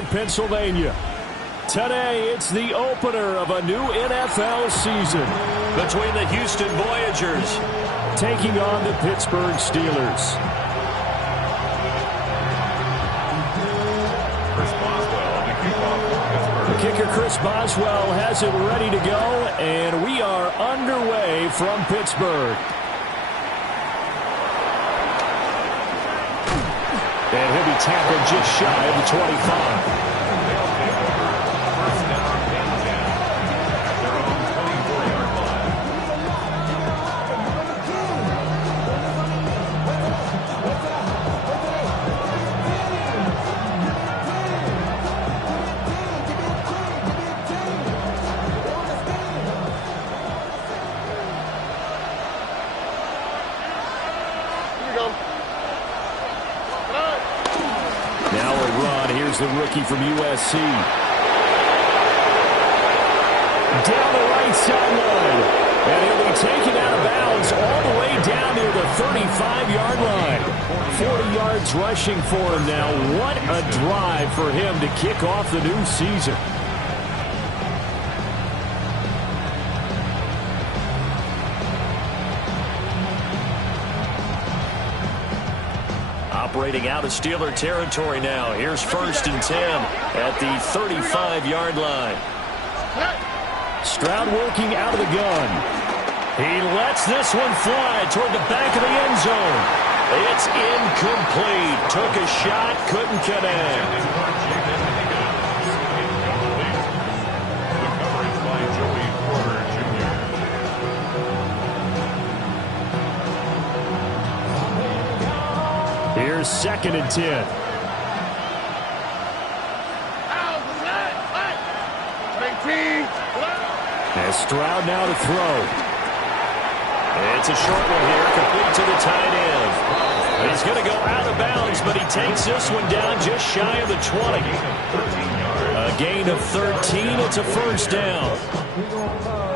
Pennsylvania. Today, it's the opener of a new NFL season between the Houston Voyagers taking on the Pittsburgh Steelers. The kicker, Chris Boswell, has it ready to go, and we are underway from Pittsburgh. And he'll be tackled just shy of the 25. The rookie from USC. Down the right sideline. And he'll be taken out of bounds all the way down near the 35-yard line. 40 yards rushing for him now. What a drive for him to kick off the new season. Operating out of Steeler territory now. Here's 1st and 10 at the 35-yard line. Stroud working out of the gun. He lets this one fly toward the back of the end zone. It's incomplete. Took a shot, couldn't connect. Here's 2nd and 10. As Stroud now to throw. It's a short one here, complete to the tight end. He's going to go out of bounds, but he takes this one down just shy of the 20. A gain of 13. It's a 1st down.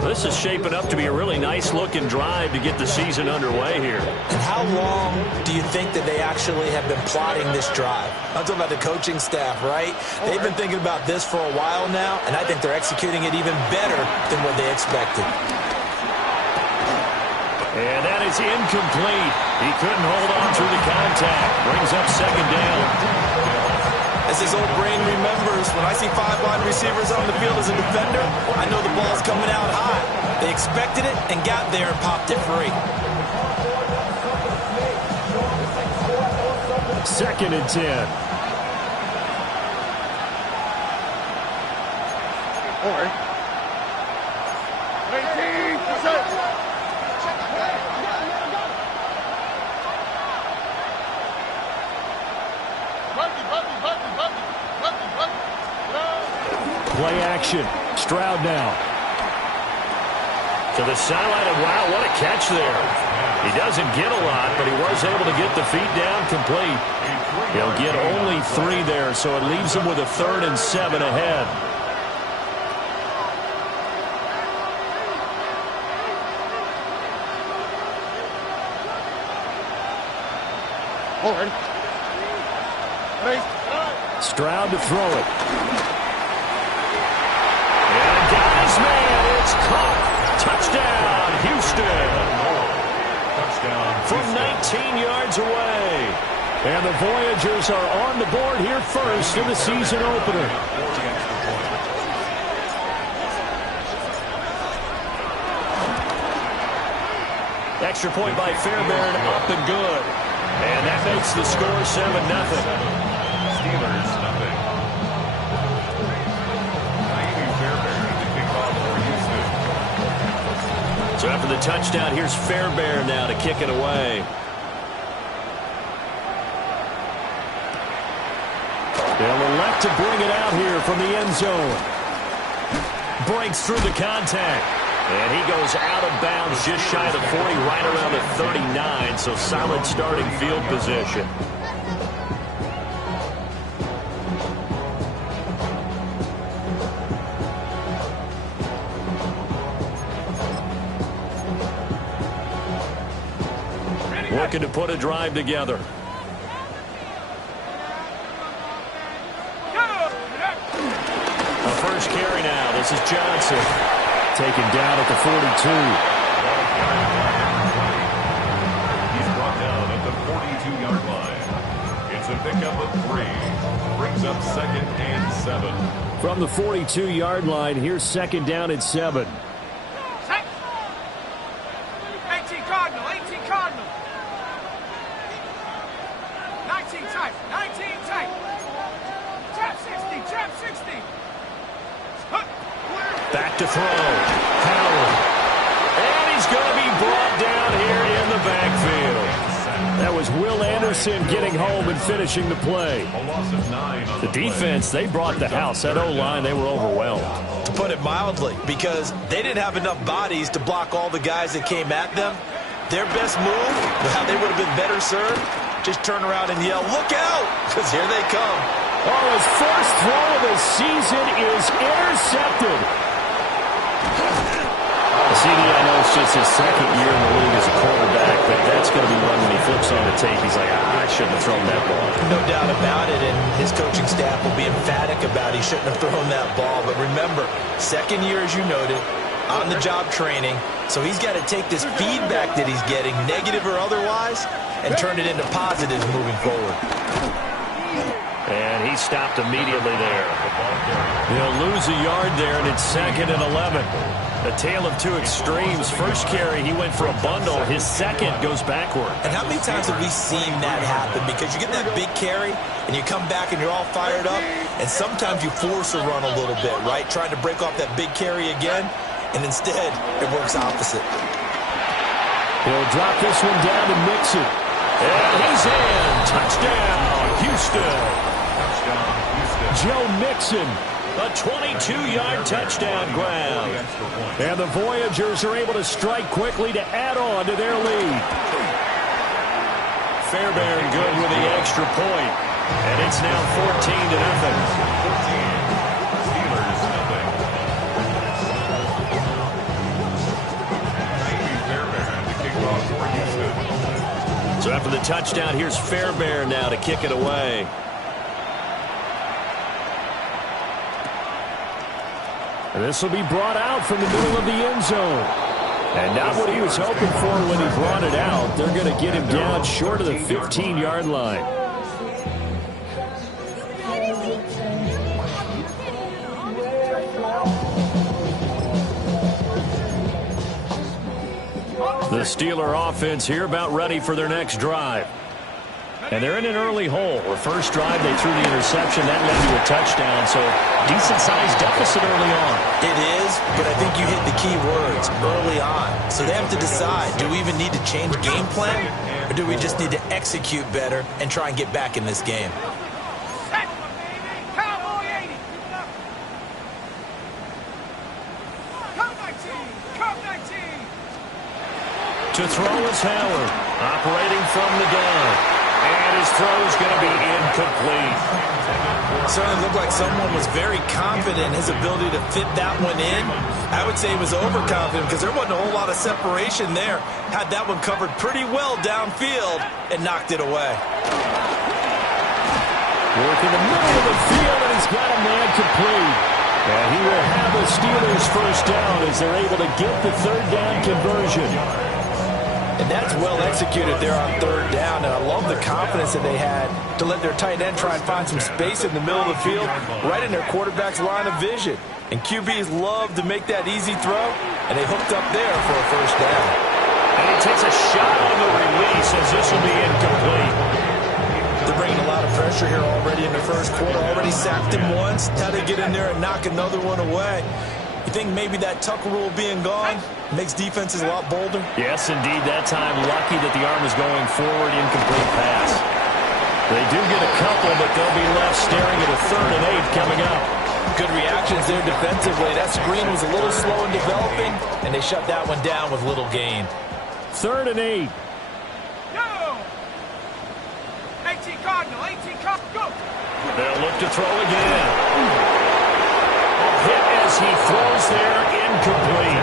This is shaping up to be a really nice-looking drive to get the season underway here. And how long do you think that they actually have been plotting this drive? I'm talking about the coaching staff, right? They've been thinking about this for a while now, and I think they're executing it even better than what they expected. And that is incomplete. He couldn't hold on through the contact. Brings up 2nd down. As his old brain remembers, when I see 5 wide receivers on the field as a defender, I know the ball's coming out high. They expected it and got there and popped it free. 2nd and 10. All right. 18%. Play action. Stroud now. To the sideline, and wow, what a catch there. He doesn't get a lot, but he was able to get the feet down complete. He'll get only 3 there, so it leaves him with a 3rd and 7 ahead. All right. Stroud to throw it. And guys, man, it's caught. Touchdown, Houston. From 19 yards away. And the Voyagers are on the board here first in the season opener. Extra point by Fairbairn, up and good. And that makes the score 7-0. Steelers, nothing. So after the touchdown, here's Fairbairn now to kick it away. They'll elect to bring it out here from the end zone. Breaks through the contact. And he goes out of bounds just shy of the 40, right around the 39. So solid starting field position. Looking to put a drive together. carry now. This is Johnson. Taken down at the 42. He's brought down at the 42-yard line. It's a pickup of 3. Brings up 2nd and 7. From the 42-yard line, here's 2nd down at 7. 18 Cardinal, 18 Cardinal. 19 tight, 19 tight. Trap 60, trap 60. Back to throw. Howard. And he's going to be brought down here in the backfield. That was Will Anderson getting home and finishing the play. A loss of 9 on The defense, they brought the house. That O-line, they were overwhelmed. To put it mildly, because they didn't have enough bodies to block all the guys that came at them. Their best move, how they would have been better served, just turn around and yell, "Look out!" Because here they come. Oh, his first throw of the season is intercepted. CD, I know it's just his 2nd year in the league as a quarterback, but that's going to be one when he flips on the tape. He's like, I shouldn't have thrown that ball. No doubt about it, and his coaching staff will be emphatic about he shouldn't have thrown that ball. But remember, 2nd year, as you noted, on-the-job training, so he's got to take this feedback that he's getting, negative or otherwise, and turn it into positives moving forward. And he stopped immediately there. He'll lose a yard there, and it's 2nd and 11. A tale of two extremes. First carry, he went for a bundle. His second goes backward. And how many times have we seen that happen? Because you get that big carry, and you come back and you're all fired up, and sometimes you force a run a little bit, right? Trying to break off that big carry again, and instead, it works opposite. He'll drop this one down to Mixon. And he's in. Touchdown, Houston. touchdown, Houston. Joe Mixon. A 22-yard touchdown grab. And the Voyagers are able to strike quickly to add on to their lead. Fairbairn good with the extra point. And it's now 14-0. 14. Steelers, nothing. Amy Fairbairn to kick off for Houston. So after the touchdown, here's Fairbairn now to kick it away. And this will be brought out from the middle of the end zone. And not what he was hoping for when he brought it out. They're going to get him down short of the 15-yard line. The Steeler offense here about ready for their next drive. And they're in an early hole. The first drive, they threw the interception. That led to a touchdown, so decent-sized deficit early on. It is, but I think you hit the key words, early on. So they have to decide, do we even need to change game plan, or do we just need to execute better and try and get back in this game? Cowboy 80. Come 19. Come 19. To throw is Howard, operating from the gun. And his throw is going to be incomplete. Certainly looked like someone was very confident in his ability to fit that one in. I would say he was overconfident because there wasn't a whole lot of separation there. Had that one covered pretty well downfield and knocked it away. Work in the middle of the field, and he's got a man complete. And he will have the Steelers first down as they're able to get the third down conversion. And that's well executed there on third down. And I love the confidence that they had to let their tight end try and find some space in the middle of the field, right in their quarterback's line of vision. And QBs love to make that easy throw, and they hooked up there for a first down. And he takes a shot on the release as this will be incomplete. They're bringing a lot of pressure here already in the first quarter. Already sacked him once. Now they get in there and knock another one away. You think maybe that Tucker rule being gone makes defenses a lot bolder? Yes, indeed. That time, lucky that the arm is going forward, incomplete pass. They do get a couple, but they'll be left staring at a 3rd and 8 coming up. Good reactions there defensively. That screen was a little slow in developing, and they shut that one down with little gain. 3rd and 8. Go. 18 Cardinal, 18 Cardinal, go. They'll look to throw again. Hit as he throws there, incomplete.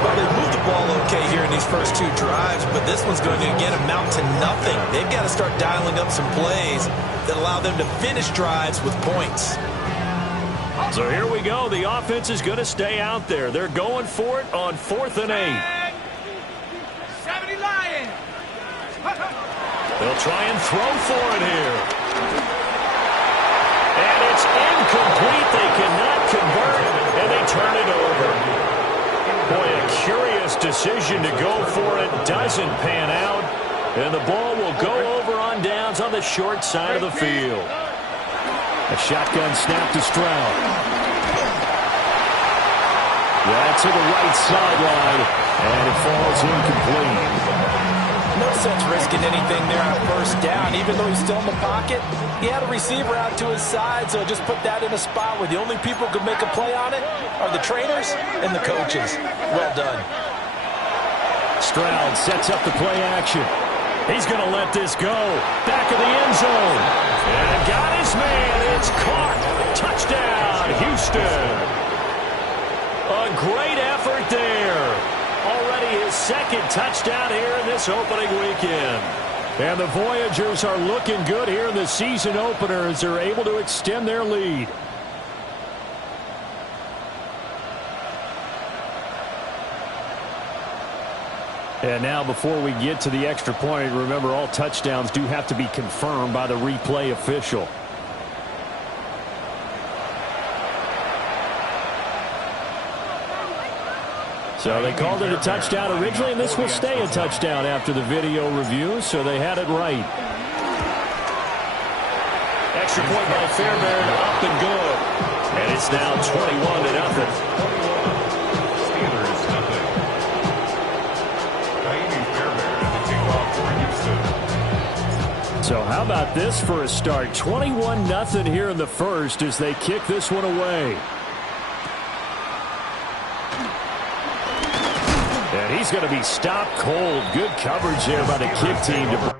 Well, they moved the ball okay here in these first two drives, but this one's going to, again, amount to nothing. They've got to start dialing up some plays that allow them to finish drives with points. So here we go. The offense is going to stay out there. They're going for it on 4th and 8. 70 Lions. They'll try and throw for it here. And it's incomplete. They cannot convert, and they turn it over. Boy, a curious decision to go for it. Doesn't pan out. And the ball will go over on downs on the short side of the field. A shotgun snap to Stroud. That's to the right sideline, and it falls incomplete. No sense risking anything there on 1st down. Even though he's still in the pocket, he had a receiver out to his side, so just put that in a spot where the only people who can make a play on it are the trainers and the coaches. Well done. Stroud sets up the play action. He's going to let this go. Back of the end zone. And got his man. It's caught. Touchdown, Houston. A great effort there. Already his 2nd touchdown here in this opening weekend. And the Voyagers are looking good here in the season opener as they're able to extend their lead. And now before we get to the extra point, remember all touchdowns do have to be confirmed by the replay official. So they called it a touchdown originally, and this will stay a touchdown after the video review, so they had it right. Extra point by Fairbairn, up and good. And it's now 21-0. So how about this for a start? 21-0 here in the first as they kick this one away. And he's going to be stopped cold. Good coverage there by the kick team to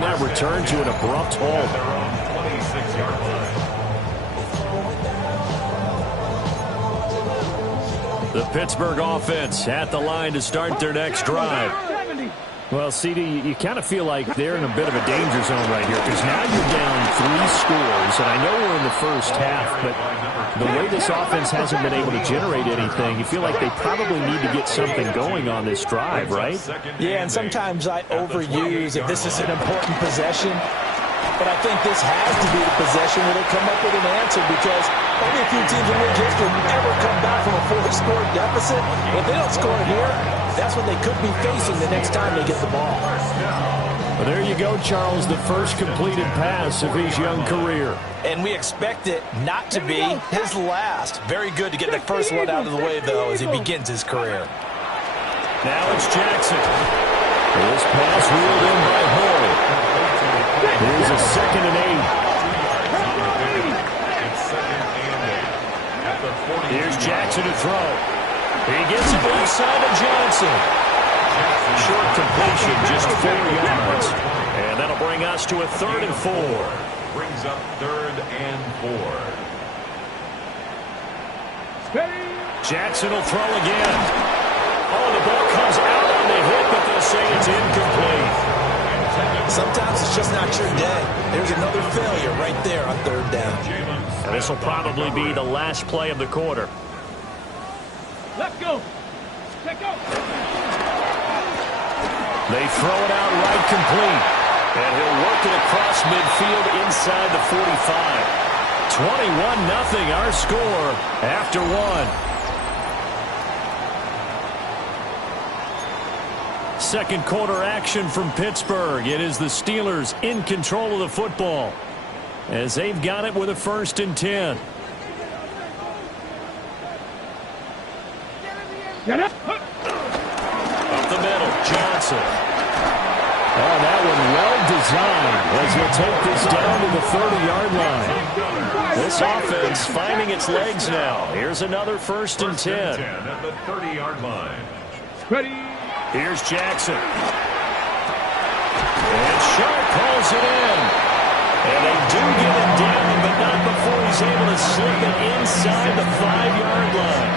that return to an abrupt halt. The Pittsburgh offense at the line to start their next drive. Well, CD, you kind of feel like they're in a bit of a danger zone right here because now you're down 3 scores, and I know we're in the first half, but the way this offense hasn't been able to generate anything, you feel like they probably need to get something going on this drive, right? Yeah, and sometimes I overuse if this is an important possession, but I think this has to be the possession where they come up with an answer because only a few teams in league history ever come back from a 4-score deficit. If they don't score here, that's what they could be facing the next time they get the ball. Well, there you go, Charles, the first completed pass of his young career. And we expect it not to be his last. Very good to get the first one out of the way, though, as he begins his career. Now it's Jackson. This pass reeled in by Hall. Here's a 2nd and 8. Here's Jackson to throw. He gets it inside of Johnson. Short completion, just 4 yards. And that'll bring us to a 3rd and 4. Brings up 3rd and 4. Jackson will throw again. Oh, the ball comes out on the hit, but they'll say it's incomplete. Sometimes it's just not your day. There's another failure right there on third down. And this will probably be the last play of the quarter. Let's go. Take go. They throw it out right complete. And he'll work it across midfield inside the 45. 21-0 our score after one. Second quarter action from Pittsburgh. It is the Steelers in control of the football as they've got it with a 1st and 10. Get up. Up the middle, Johnson. Oh, that one well designed as he'll take this down to the 30-yard line. This offense finding its legs now. Here's another 1st and 10. At the 30-yard line. Ready. Here's Jackson. And Sharp pulls it in. And they do get it down, but not before he's able to slip it inside the 5-yard line.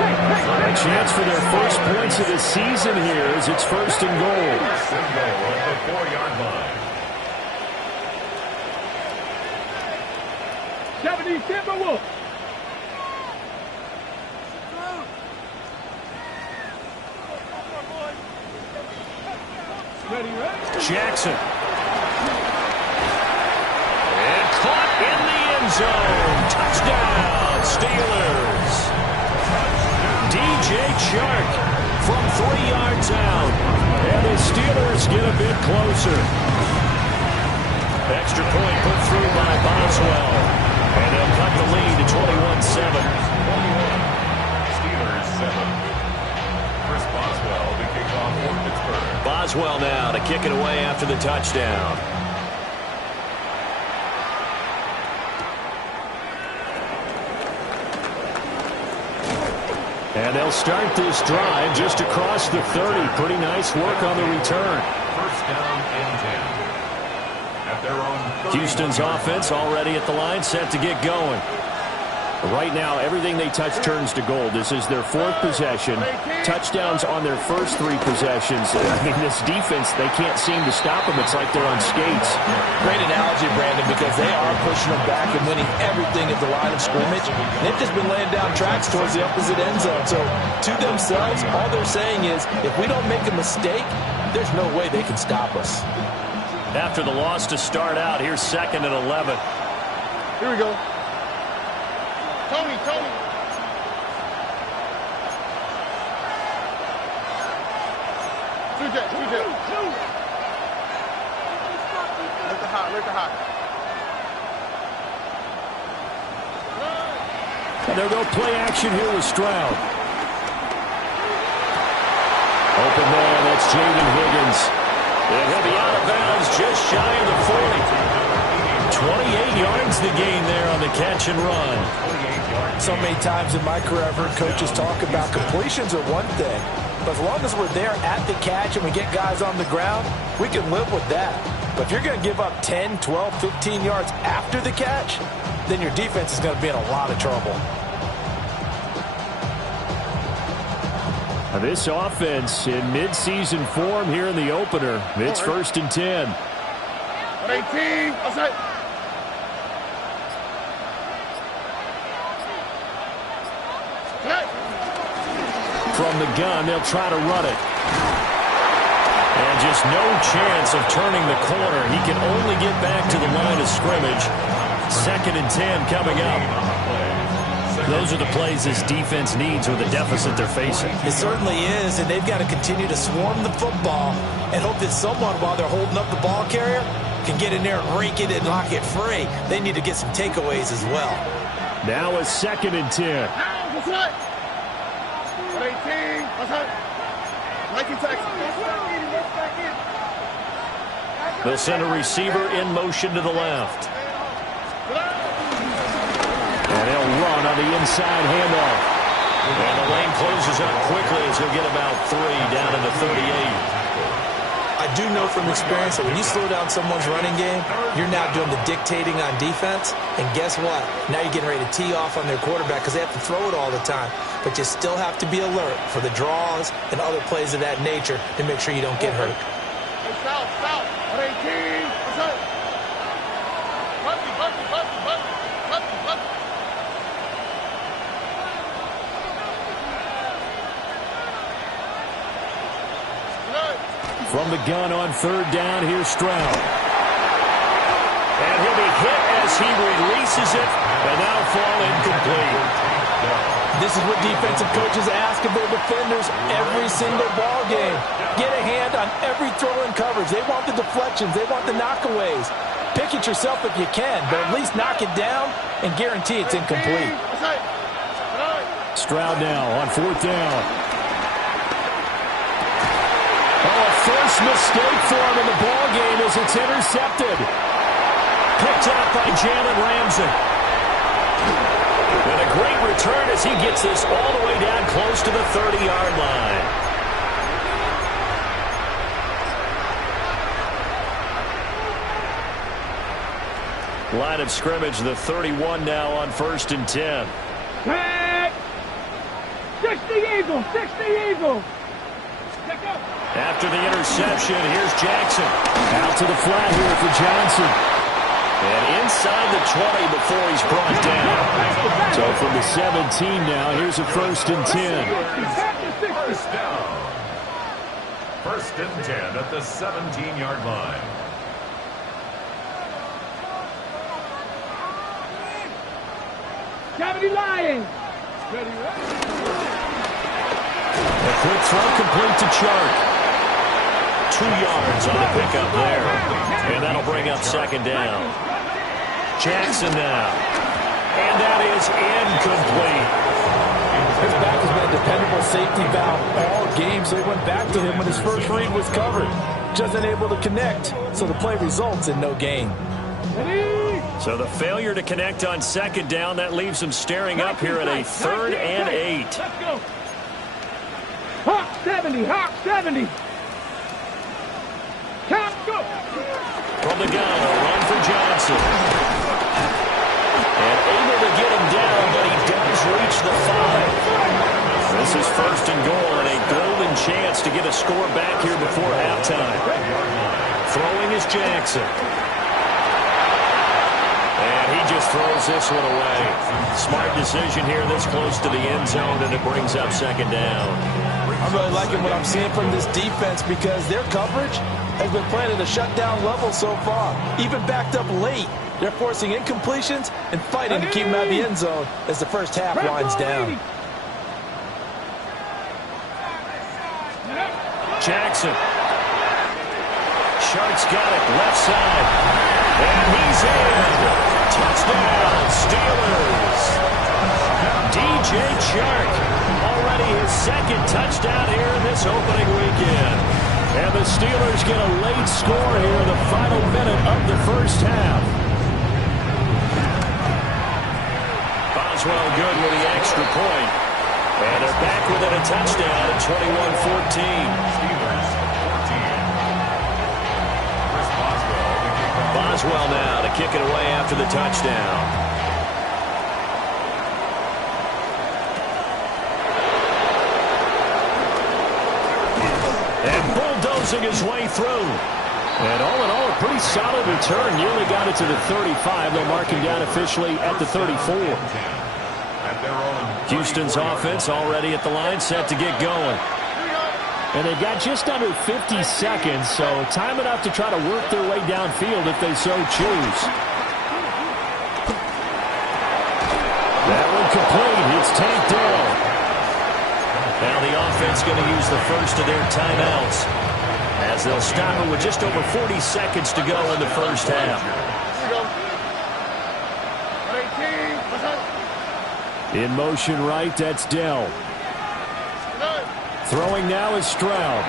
A chance for their first points of the season here as it's 1st and goal. First and goal at the 4-yard line. 70 Timberwolves. Jackson. And caught in the end zone. Touchdown, Steelers. DJ Chark from 3 yards out. And the Steelers get a bit closer. Extra point put through by Boswell. And they'll cut the lead to 21-7. Steelers 7. Chris Boswell to kick off for Pittsburgh. Boswell now to kick it away after the touchdown. And they'll start this drive just across the 30. Pretty nice work on the return. First down and 10. At their own 30. Houston's offense already at the line, set to get going. Right now, everything they touch turns to gold. This is their 4th possession. Touchdowns on their first 3 possessions. I mean, this defense, they can't seem to stop them. It's like they're on skates. Great analogy, Brandon, because they are pushing them back and winning everything at the line of scrimmage. They've just been laying down tracks towards the opposite end zone. So, to themselves, all they're saying is, if we don't make a mistake, there's no way they can stop us. After the loss to start out, here's 2nd and 11. Here we go. Tony. Two jet. Lift the hot. And they'll go play action here with Stroud. Open man, that's Jaden Higgins. And he'll be out of bounds just shy of the 40. 28 yards the gain there on the catch and run. So many times in my career I've heard coaches talk about completions are one thing, but as long as we're there at the catch and we get guys on the ground, we can live with that. But if you're going to give up 10, 12, 15 yards after the catch, then your defense is going to be in a lot of trouble. Now this offense in midseason form here in the opener. It's 1st and 10. 18. Outside. From the gun, they'll try to run it. And just no chance of turning the corner. He can only get back to the line of scrimmage. 2nd and 10 coming up. Those are the plays this defense needs with the deficit they're facing. It certainly is, and they've got to continue to swarm the football and hope that someone, while they're holding up the ball carrier, can get in there and rake it and knock it free. They need to get some takeaways as well. Now a 2nd and 10. 18. Outside. 19 seconds. They'll send a receiver in motion to the left. And he'll run on the inside handoff. And the lane closes up quickly as he'll get about 3 down to the 38. I I do know from experience that when you slow down someone's running game, you're now doing the dictating on defense. And guess what? Now you're getting ready to tee off on their quarterback because they have to throw it all the time. But you still have to be alert for the draws and other plays of that nature to make sure you don't get hurt. Hey, south, south. 118. What's up? Bucky. From the gun on third down, here's Stroud. And he'll be hit as he releases it, and that'll fall incomplete. This is what defensive coaches ask of their defenders every single ball game. Get a hand on every throw in coverage. They want the deflections. They want the knockaways. Pick it yourself if you can, but at least knock it down and guarantee it's incomplete. Stroud now on fourth down. Oh, a first mistake for him in the ball game as it's intercepted. Picked up by Jalen Ramsey. And a great return as he gets this all the way down close to the 30-yard line. Line of scrimmage, the 31 now on 1st and 10. Hey! 60 Eagles! 60 Eagles! After the interception, here's Jackson. Out to the flat here for Johnson. And inside the 20 before he's brought down. So from the 17 now, here's a 1st and 10. First down. 1st and 10 at the 17-yard line. Cavity Lions! A quick throw complete to Chark. 2 yards on the pickup there. And that'll bring up 2nd down. Jackson now. And that is incomplete. His back has been a dependable safety valve all game, so he went back to him when his first read was covered. Just unable to connect, so the play results in no gain. So the failure to connect on 2nd down, that leaves him staring up here at a 3rd and 8. Let's go. Hawk 70, Hawk 70. Count, go. From the gun, a run for Johnson. And able to get him down, but he does reach the 5. This is 1st and goal and a golden chance to get a score back here before halftime. Throwing is Jackson. And he just throws this one away. Smart decision here this close to the end zone, and it brings up 2nd down. I'm really liking what I'm seeing from this defense because their coverage has been playing at a shutdown level so far. Even backed up late, they're forcing incompletions and fighting to keep them out of the end zone as the first half winds down. Jackson. Shark's got it, left side. And he's in. Touchdown, Steelers. DJ Chark, already his 2nd touchdown here in this opening weekend. And the Steelers get a late score here in the final minute of the first half. Boswell good with the extra point. And they're back within a touchdown at 21-14. Boswell now to kick it away after the touchdown. And bulldozing his way through. And all in all, a pretty solid return. Nearly got it to the 35. They'll mark him down officially at the 34. Houston's offense already at the line, set to get going. And they've got just under 50 seconds, so time enough to try to work their way downfield if they so choose. That one complete. It's tanked down. Now the offense going to use the first of their timeouts as they'll stop it with just over 40 seconds to go in the first half. In motion right, that's Dell. Throwing now is Stroud.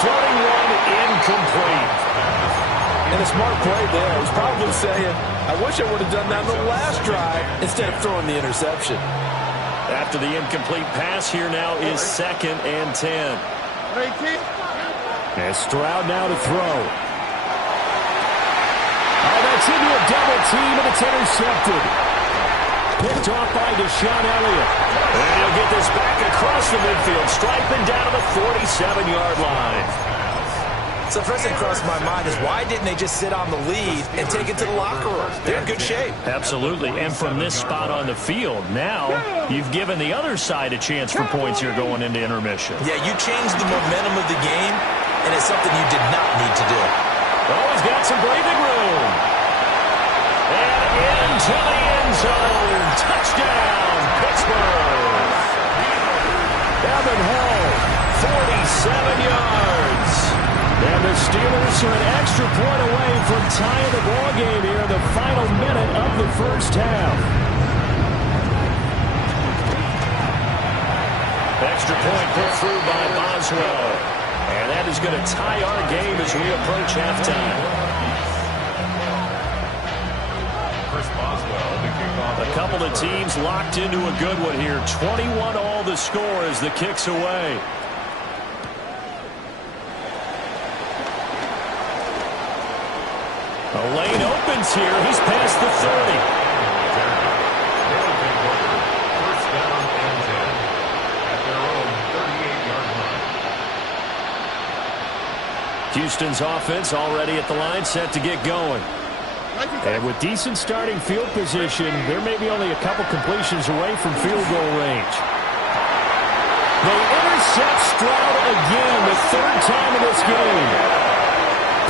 Floating one incomplete. And a smart play there. He's probably saying, I wish I would have done that on the last drive instead of throwing the interception. After the incomplete pass, here now is 2nd and 10. And Stroud now to throw. Oh, that's into a double team, and it's intercepted. Picked off by Deshaun Elliott. And he'll get this back across the midfield, striping down to the 47-yard line. So the first thing crossed my mind is why didn't they just sit on the lead and take it to the locker room? They're in good shape. Absolutely, and from this spot on the field, now you've given the other side a chance for points here going into intermission. Yeah, you changed the momentum of the game, and it's something you did not need to do. Oh, he's got some breathing room. And into the end zone. Touchdown, Pittsburgh. Evan Hall, 47 yards. And the Steelers are an extra point away from tying the ball game here in the final minute of the first half. Extra point put through by Boswell. And that is going to tie our game as we approach halftime. A couple of teams locked into a good one here. 21 all the score as the kick's away. A lane opens here. He's past the 30. First down and 10 at their own 38-yard line. Houston's offense already at the line, set to get going. And with decent starting field position, there may be only a couple completions away from field goal range. They intercept Stroud again, the third time in this game.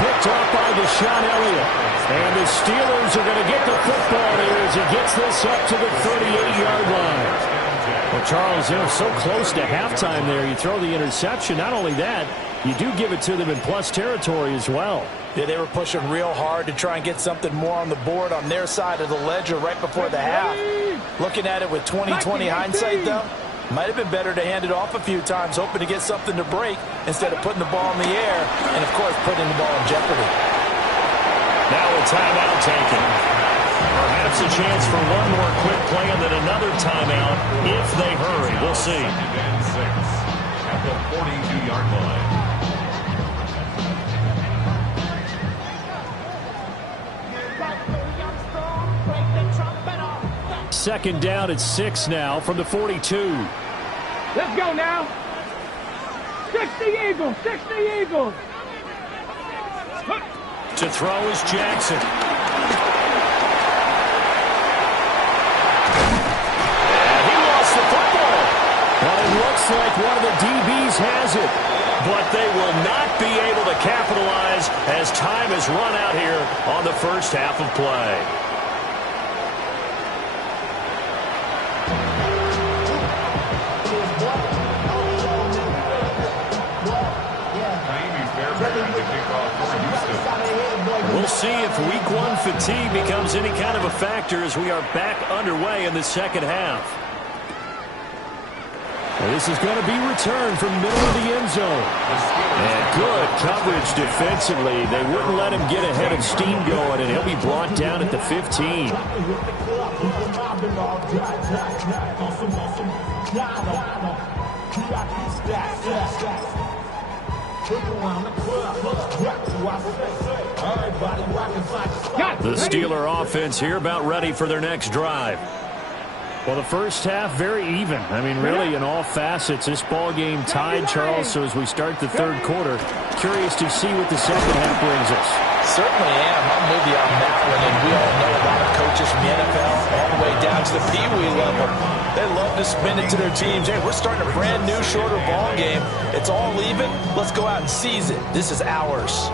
Picked off by Deshaun Elliott. And the Steelers are going to get the football here as he gets this up to the 38-yard line. Well, Charles, so close to halftime there. You throw the interception. Not only that, you do give it to them in plus territory as well. Yeah, they were pushing real hard to try and get something more on the board on their side of the ledger right before the half. Looking at it with 20/20 hindsight, though, might have been better to hand it off a few times, hoping to get something to break instead of putting the ball in the air and, of course, putting the ball in jeopardy. Now a timeout taken. Perhaps a chance for one more quick play and then another timeout if they hurry. We'll see. Second and 6 at the 42-yard line. Second down at 6 now from the 42. Let's go now. 60 Eagles, 60 Eagles. To throw is Jackson. And he lost the football. Well, it looks like one of the DBs has it. But they will not be able to capitalize as time has run out here on the first half of play. We'll see if week one fatigue becomes any kind of a factor as we are back underway in the second half. Well, this is going to be returned from the middle of the end zone. And good coverage defensively. They wouldn't let him get ahead of steam going, and he'll be brought down at the 15. The Steeler offense here about ready for their next drive. Well, the first half, very even. I mean, really, in all facets, this ball game tied, Charles. So as we start the third quarter, curious to see what the second half brings us. Certainly am. I'm with you on that one. And we all know a lot of coaches from the NFL all the way down to the Pee-wee level. They love to spin it to their teams. Hey, we're starting a brand new, shorter ball game. It's all even. Let's go out and seize it. This is ours.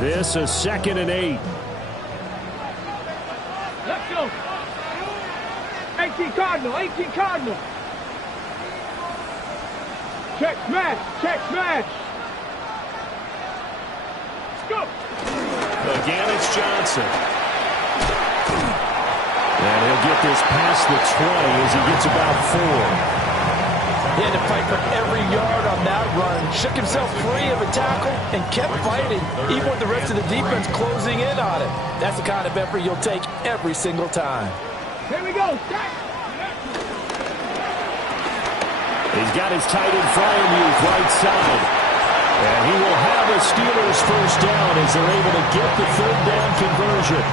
This is 2nd and 8. Let's go. 18 Cardinal, 18 Cardinal. Check smash, check smash. Let's go. Again, it's Johnson. And he'll get this past the 20 as he gets about 4. He had to fight for every yard on that run. Shook himself free of a tackle and kept fighting, even with the rest of the defense closing in on him. That's the kind of effort you'll take every single time. Here we go. Stack. He's got his tight end Frymuth right side. And he will have a Steelers first down as they're able to get the third down conversion.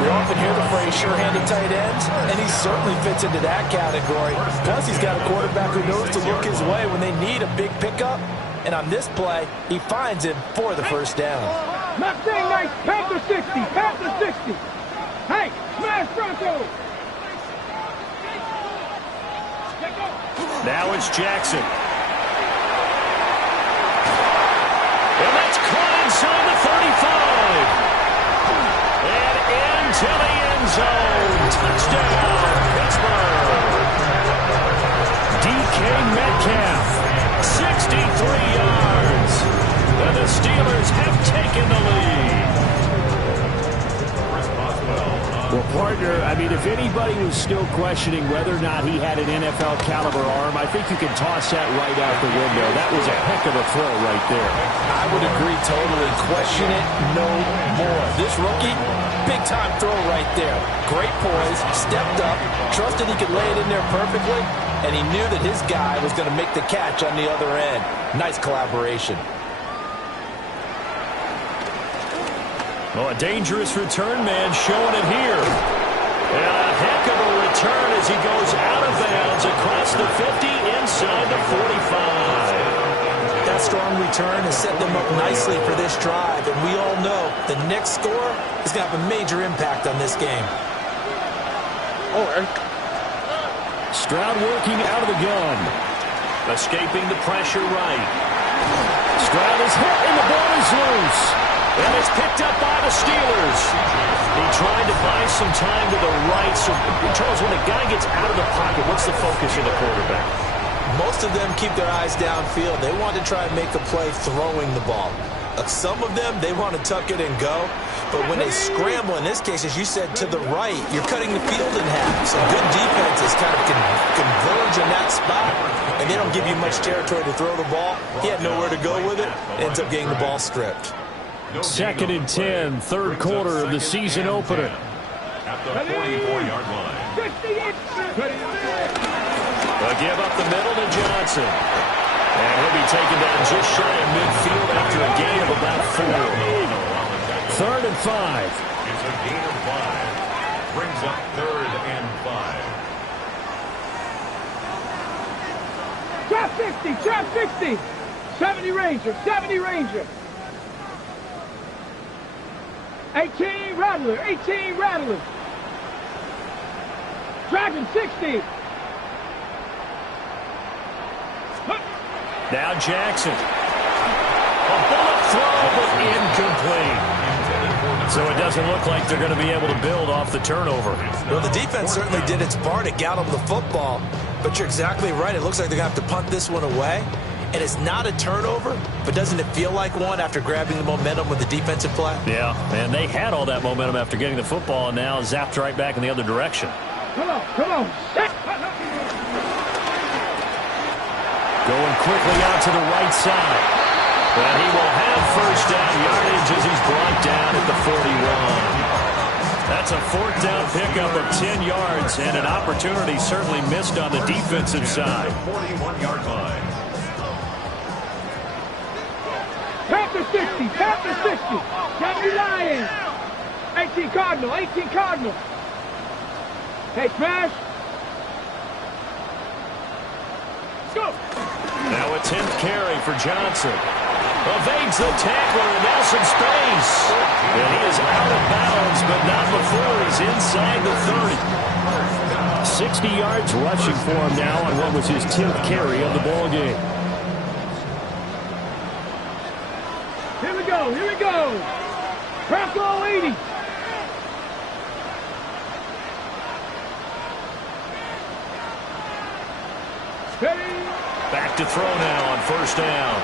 We often hear the phrase sure-handed tight ends, and he certainly fits into that category. Plus, he's got a quarterback who knows to look his way when they need a big pickup. And on this play, he finds him for the first down. Not saying nice. Panther 60. Panther 60. Hey, smash Bronco. Now it's Jackson. And that's caught inside the 35. And into the end zone. Touchdown, Pittsburgh. DK Metcalf, 63 yards. And the Steelers have taken the lead. Well, partner, I mean, if anybody was still questioning whether or not he had an NFL caliber arm, I think you can toss that right out the window. That was a heck of a throw right there. I would agree totally. Question it no more. This rookie, big-time throw right there. Great poise, stepped up, trusted he could lay it in there perfectly, and he knew that his guy was going to make the catch on the other end. Nice collaboration. Oh, a dangerous return man showing it here. And a heck of a return as he goes out of bounds across the 50 inside the 45. That strong return has set them up nicely for this drive, and we all know the next score is going to have a major impact on this game. Stroud working out of the gun. Escaping the pressure right. Stroud is hit and the ball is loose. And it's picked up by the Steelers. He tried to buy some time to the right. So, Charles, when a guy gets out of the pocket, what's the focus of the quarterback? Most of them keep their eyes downfield. They want to try and make a play throwing the ball. Some of them, they want to tuck it and go. But when they scramble, in this case, as you said, to the right, you're cutting the field in half. So good defenses kind of converge in that spot, and they don't give you much territory to throw the ball. He had nowhere to go with it. Ends up getting the ball stripped. 2nd and 10, third quarter of the season opener. At the 44-yard line. They'll give up the middle to Johnson. And he'll be taken down just shy of midfield after a gain of about 4. 3rd and 5. It's a gain of 5. Brings up 3rd and 5. Trap 60. Trap 60. 70 Ranger. 70 Ranger. 18 Rattler. 18 Rattler. Dragon 60. Now Jackson. A bullet throw, but incomplete. So it doesn't look like they're going to be able to build off the turnover. Well, the defense certainly did its part to gallop the football. But you're exactly right. It looks like they're going to have to punt this one away. And it's not a turnover, but doesn't it feel like one after grabbing the momentum with the defensive play? Yeah, and they had all that momentum after getting the football and now zapped right back in the other direction. Come on. Going quickly out to the right side. And he will have first down yardage as he's brought down at the 41. That's a 4th down pickup of 10 yards and an opportunity certainly missed on the defensive side. 41-yard line. Panther 60. Panther 60. 70 Lions. 18 Cardinal. 18 Cardinal. Hey, smash. Let's go. Now a 10th carry for Johnson. Evades the tackler and now some space. And he is out of bounds, but not before he's inside the 30. 60 yards rushing for him now on what was his 10th carry of the ball game. Here we go. Here we go. Bronco 80. Steady. Back to throw now on first down.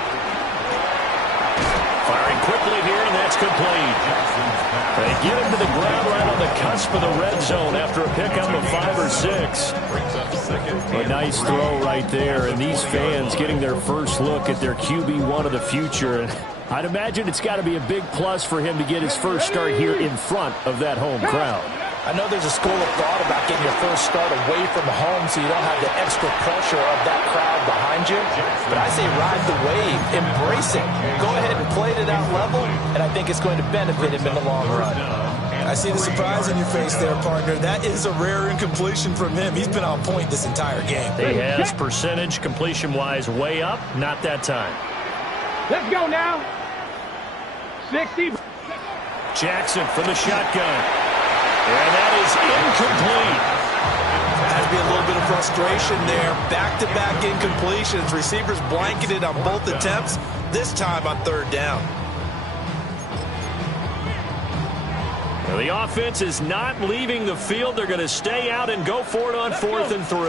Firing quickly here, and that's complete. They get him to the ground right on the cusp of the red zone after a pickup of 5 or 6. A nice throw right there, and these fans getting their first look at their QB1 of the future. And I'd imagine it's got to be a big plus for him to get his first start here in front of that home crowd. I know there's a school of thought about getting your first start away from home so you don't have the extra pressure of that crowd behind you. But I say ride the wave, embrace it. Go ahead and play to that level, and I think it's going to benefit him in the long run. I see the surprise on your face there, partner. That is a rare incompletion from him. He's been on point this entire game. He has percentage completion-wise way up, not that time. Let's go now. 60. Jackson from the shotgun. And that is incomplete. Has to be a little bit of frustration there. Back-to-back incompletions. Receivers blanketed on both attempts, this time on third down. Well, the offense is not leaving the field. They're going to stay out and go for it on 4th and 3.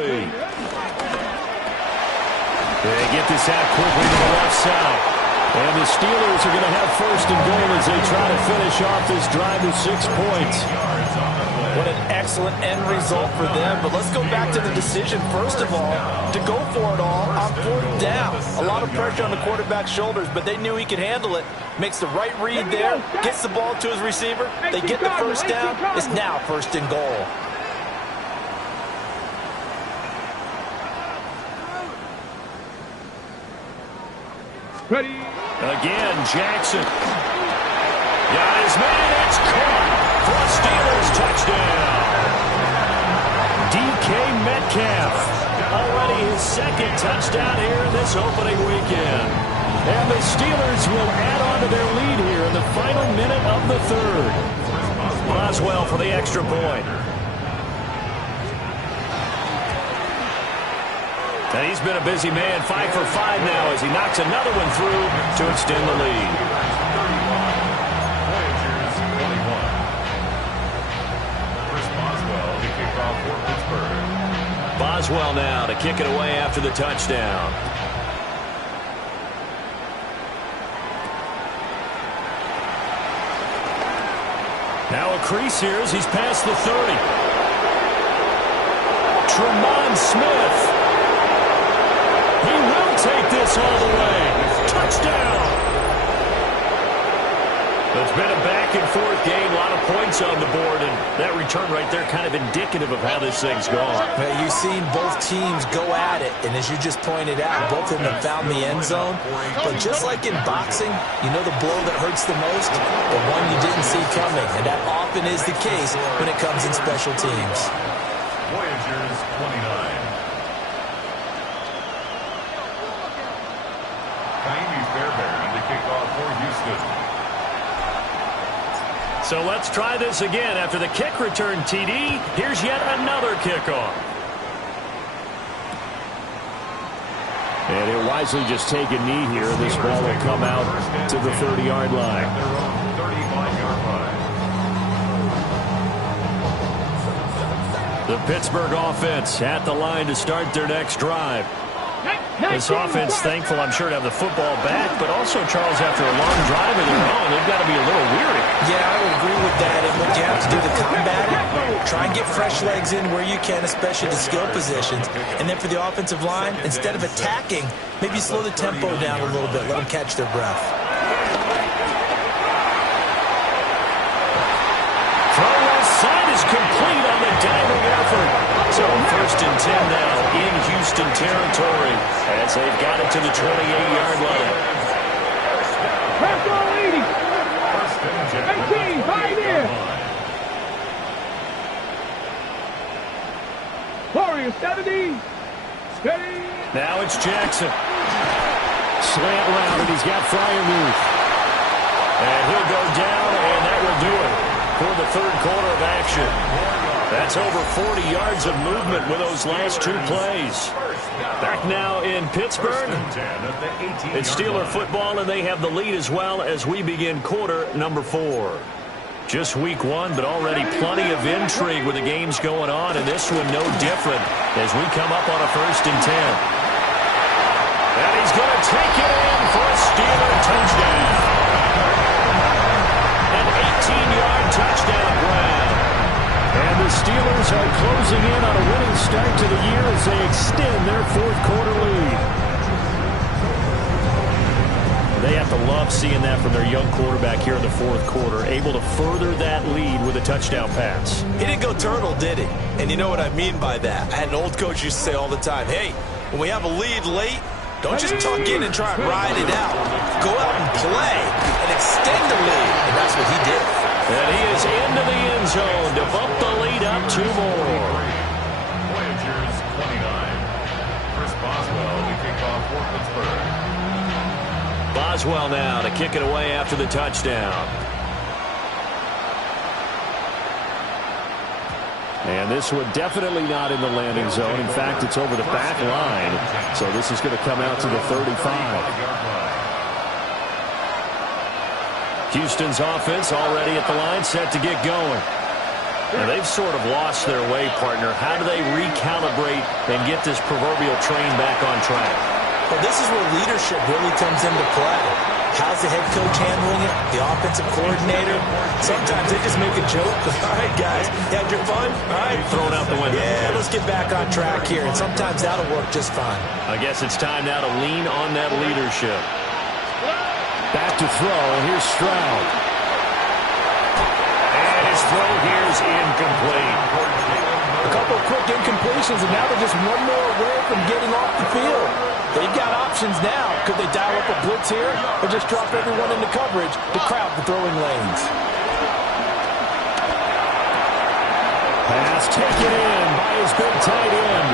They get this out quickly to the left side. And the Steelers are going to have 1st and goal as they try to finish off this drive with 6 points. What an excellent end result for them. But let's go back to the decision, first of all, to go for it all on 4th down. A lot of pressure on the quarterback's shoulders, but they knew he could handle it. Makes the right read there, gets the ball to his receiver. They get the first down. It's now 1st and goal. Ready. Again, Jackson. Got his man. It's caught for a Steelers touchdown. DK Metcalf. Already his 2nd touchdown here in this opening weekend. And the Steelers will add on to their lead here in the final minute of the 3rd. Boswell for the extra point. And he's been a busy man, 5 for 5 now as he knocks another one through to extend the lead. Boswell now to kick it away after the touchdown. Now a crease here as he's past the 30. Tremont Smith. He will take this all the way. Touchdown. It's been a back-and-forth game, a lot of points on the board, and that return right there kind of indicative of how this thing's gone. Well, you've seen both teams go at it, and as you just pointed out, both of them have found the end zone. But just like in boxing, you know the blow that hurts the most? The one you didn't see coming, and that often is the case when it comes in special teams. Voyagers 29. Kaimi Fairbairn to kick off for Houston. So let's try this again. After the kick return TD, here's yet another kickoff. And he'll wisely just take a knee here. This ball will come out to the 30-yard line. Their own 35-yard line. The Pittsburgh offense at the line to start their next drive. This offense thankful, I'm sure, to have the football back, but also, Charles, after a long drive of their own, they've got to be a little weary. Yeah, I would agree with that. And what you have to do to combat it, try and get fresh legs in where you can, especially the skill positions. And then for the offensive line, instead of attacking, maybe slow the tempo down a little bit. Let them catch their breath. Throw left side is complete on the diving effort. So 1st and 10 now in Houston territory as they've got it to the 28-yard line. Press all 80. 18, 5 in. Warrior 70. Steady. Now it's Jackson. Slant route, and he's got Freiermuth. And he'll go down, and that will do it for the 3rd quarter of action. That's over 40 yards of movement with those last 2 plays. Back now in Pittsburgh. It's Steeler football, and they have the lead as well as we begin quarter number 4. Just week 1, but already plenty of intrigue with the games going on, and this one no different as we come up on a 1st and 10. And he's going to take it in for a Steeler touchdown. An 18-yard touchdown grab. And the Steelers are closing in on a winning start to the year as they extend their 4th quarter lead. They have to love seeing that from their young quarterback here in the fourth quarter, able to further that lead with a touchdown pass. He didn't go turtle, did he? And you know what I mean by that. I had an old coach used to say all the time, hey, when we have a lead late, don't just tuck in and try and ride it out. Go out and play and extend the lead. And that's what he did. And he is into the end zone to bump the lead up 2 more. Voyagers 29. Chris Boswell to kick off for Pittsburgh. Boswell now to kick it away after the touchdown. And this one definitely not in the landing zone. In fact, it's over the back line. So this is going to come out to the 35. Houston's offense already at the line, set to get going. And they've sort of lost their way, partner. How do they recalibrate and get this proverbial train back on track? Well, this is where leadership really comes into play. How's the head coach handling it? The offensive coordinator? Sometimes they just make a joke. All right, guys, you had your fun? All right. Thrown out the window. Yeah, let's get back on track here. And sometimes that'll work just fine. I guess it's time now to lean on that leadership. Back to throw. Here's Stroud. And his throw here is incomplete. A couple of quick incompletions, and now they're just one more away from getting off the field. They've got options now. Could they dial up a blitz here or just drop everyone into coverage to crowd the throwing lanes? Pass taken in by his big tight end.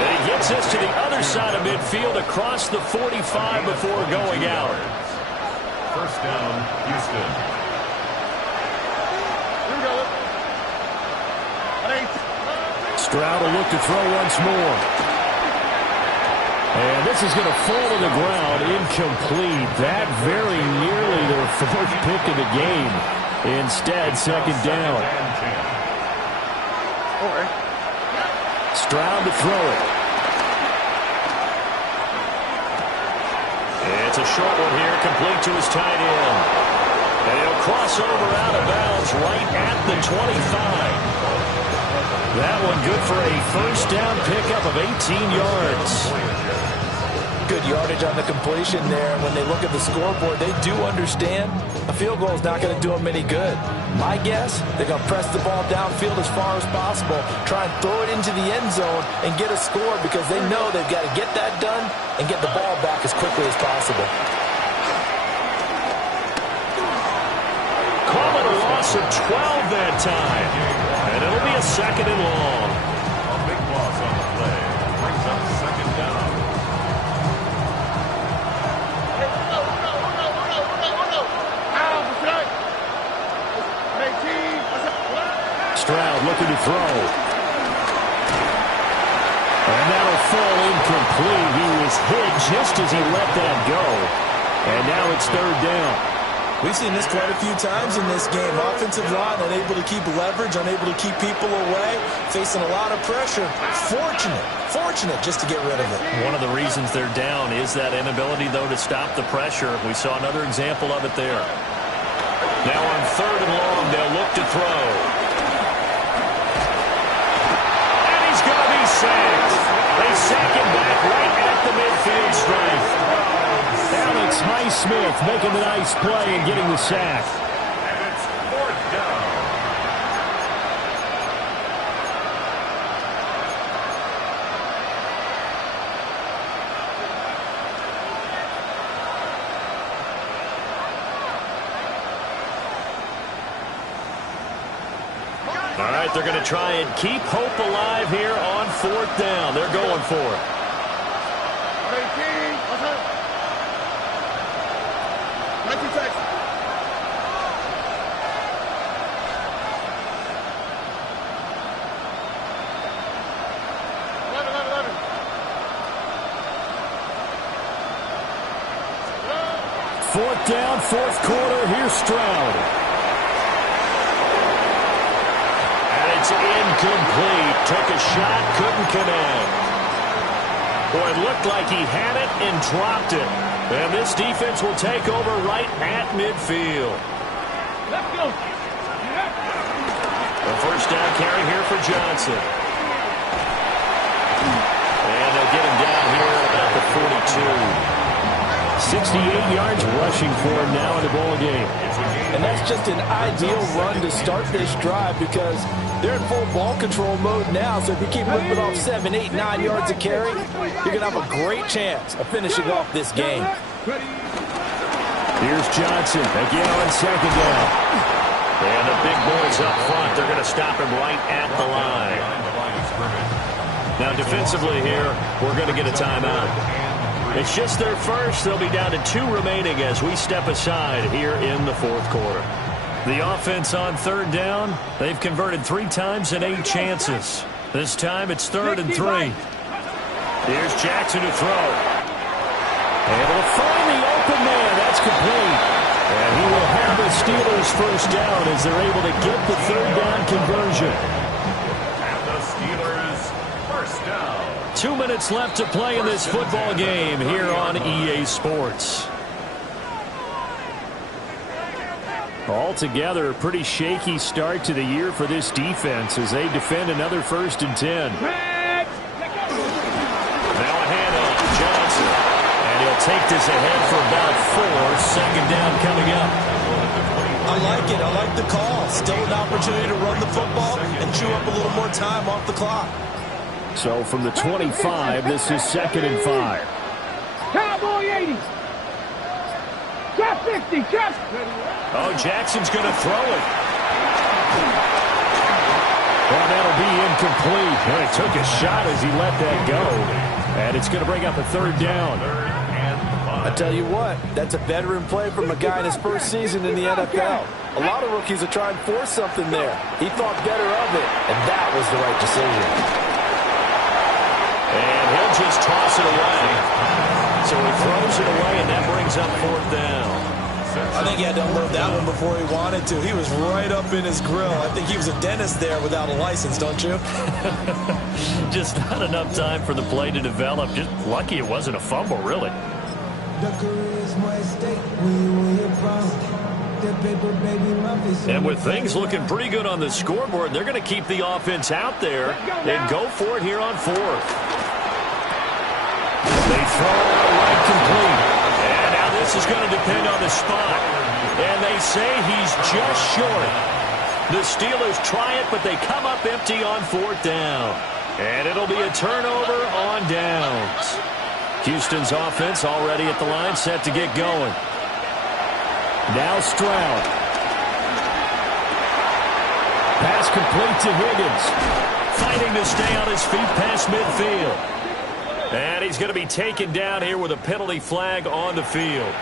And he gets us to the other side of midfield across the 45 before going out. First down, Houston. Here we go. Stroud will look to throw once more. And this is going to fall to the ground, incomplete. That very nearly their fourth pick of the game. Instead, second down. Stroud to throw it. It's a short one here, complete to his tight end. And he'll cross over out of bounds right at the 25. That one good for a first down pickup of 18 yards. Good yardage on the completion there. When they look at the scoreboard, they do understand a field goal is not going to do them any good. My guess, they're going to press the ball downfield as far as possible, try and throw it into the end zone and get a score because they know they've got to get that done and get the ball back as quickly as possible. Call it a loss of 12 that time. And it'll be a second and long. A big loss on the play. Brings up second down. Stroud looking to throw. And that'll fall incomplete. He was hit just as he let that go. And now it's third down. We've seen this quite a few times in this game. Offensive line unable to keep leverage, unable to keep people away, facing a lot of pressure. Fortunate just to get rid of it. One of the reasons they're down is that inability, though, to stop the pressure. We saw another example of it there. Now on third and long, they'll look to throw. And he's going to be sacked. They sack him back right at the midfield stripe. Alex Highsmith making the nice play and getting the sack. And it's fourth down. All right, they're going to try and keep hope alive here on fourth down. They're going for it. 19 seconds. Fourth down, fourth quarter. Here's Stroud. And it's incomplete. Took a shot, couldn't connect. Boy, it looked like he had it and dropped it. And this defense will take over right at midfield. Let's go. The first down carry here for Johnson. And they'll get him down here at about the 42. 68 yards rushing for him now in the ball game. And that's just an ideal run to start this drive because they're in full ball control mode now. So if you keep whipping off 7, 8, 9 yards a carry, you're going to have a great chance of finishing off this game. Here's Johnson again on second down. And the big boys up front, they're going to stop him right at the line. Now defensively here, we're going to get a timeout. It's just their first. They'll be down to 2 remaining as we step aside here in the fourth quarter. The offense on third down, they've converted 3 times in 8 chances. This time it's 3rd and 3. Here's Jackson to throw. Able to find the open man. That's complete. And he will have the Steelers first down as they're able to get the 3rd down conversion. And the Steelers first down. 2 minutes left to play in this football game here on EA Sports. Altogether, a pretty shaky start to the year for this defense as they defend another 1st and 10. Now a handoff to Johnson. And he'll take this ahead for about 4. 2nd down coming up. I like it. I like the call. Still an opportunity to run the football and chew up a little more time off the clock. So from the 25, this is 2nd and 5. Cowboy 80. Drop 60. Drop. Oh, Jackson's going to throw it. Well, that'll be incomplete. Well, he took a shot as he let that go. And it's going to bring up a 3rd down. I tell you what, that's a veteran play from a guy in his first season in the NFL. A lot of rookies will try and force something there. He thought better of it, and that was the right decision. And he'll just toss it away. So he throws it away, and that brings up 4th down. I think he had to unload that one before he wanted to. He was right up in his grill. I think he was a dentist there without a license, don't you? Just not enough time for the play to develop. Just lucky it wasn't a fumble, really. And with things looking pretty good on the scoreboard, they're going to keep the offense out there and go for it here on 4th. They throw it out right complete. And now this is going to depend on the spot. And they say he's just short. The Steelers try it, but they come up empty on 4th down. And it'll be a turnover on downs. Houston's offense already at the line, set to get going. Now Stroud. Pass complete to Higgins. Fighting to stay on his feet past midfield. And he's going to be taken down here with a penalty flag on the field.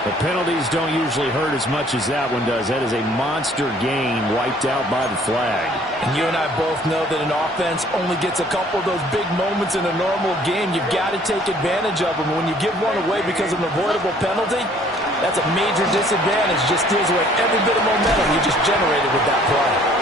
The penalties don't usually hurt as much as that one does. That is a monster gain wiped out by the flag. And you and I both know that an offense only gets a couple of those big moments in a normal game. You've got to take advantage of them. When you give one away because of an avoidable penalty, that's a major disadvantage. Just steals away every bit of momentum you just generated with that play.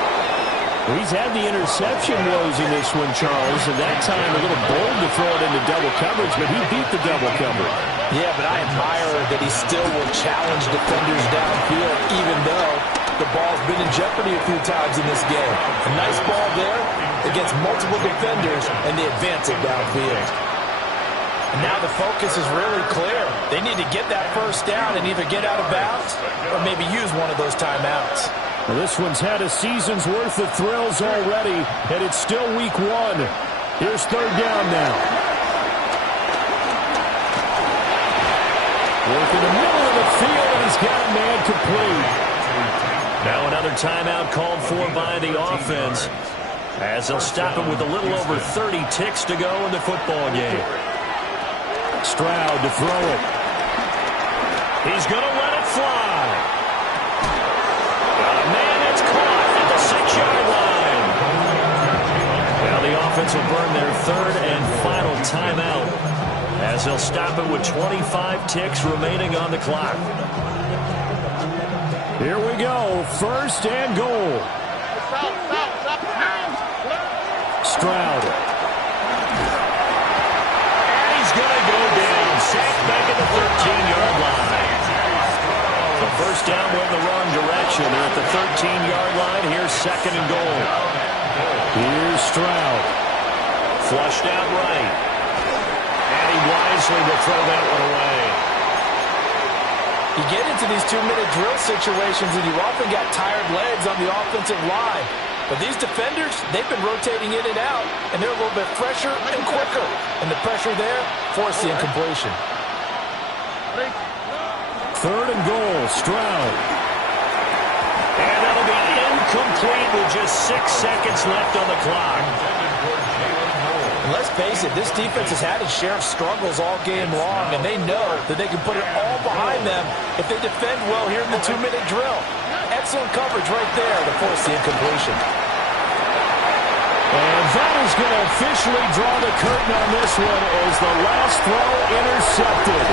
He's had the interception woes in this one, Charles, and that time a little bold to throw it into double coverage, but he beat the double coverage. Yeah, but I admire that he still will challenge defenders downfield, even though the ball's been in jeopardy a few times in this game. A nice ball there against multiple defenders, and they advance it downfield. And now the focus is really clear. They need to get that first down and either get out of bounds or maybe use one of those timeouts. Well, this one's had a season's worth of thrills already, and it's still week 1. Here's 3rd down now. Work in the middle of the field, and he's got a man complete. Now another timeout called for by the offense, as they'll stop him with a little over 30 ticks to go in the football game. Stroud to throw it. He's going to let it fly. Man, it's caught at the 6-yard line. Now the offense will burn their 3rd and final timeout as they'll stop it with 25 ticks remaining on the clock. Here we go, 1st and goal. Stroud. And he's going to go down, sacked back at the 13-yard line. The first down went in the wrong direction. They're at the 13-yard line. Here's 2nd and goal. Here's Stroud. Flushed out right. And and he wisely will throw that one away. You get into these 2-minute drill situations, and you often got tired legs on the offensive line. But these defenders, they've been rotating in and out, and they're a little bit fresher and quicker. And the pressure there forced the incompletion. 3rd and goal, Stroud. And that'll be incomplete with just 6 seconds left on the clock. And let's face it, this defense has had its share of struggles all game long, and they know that they can put it all behind them if they defend well here in the 2-minute drill. Excellent coverage right there to force the incompletion. And that is going to officially draw the curtain on this one as the last throw intercepted.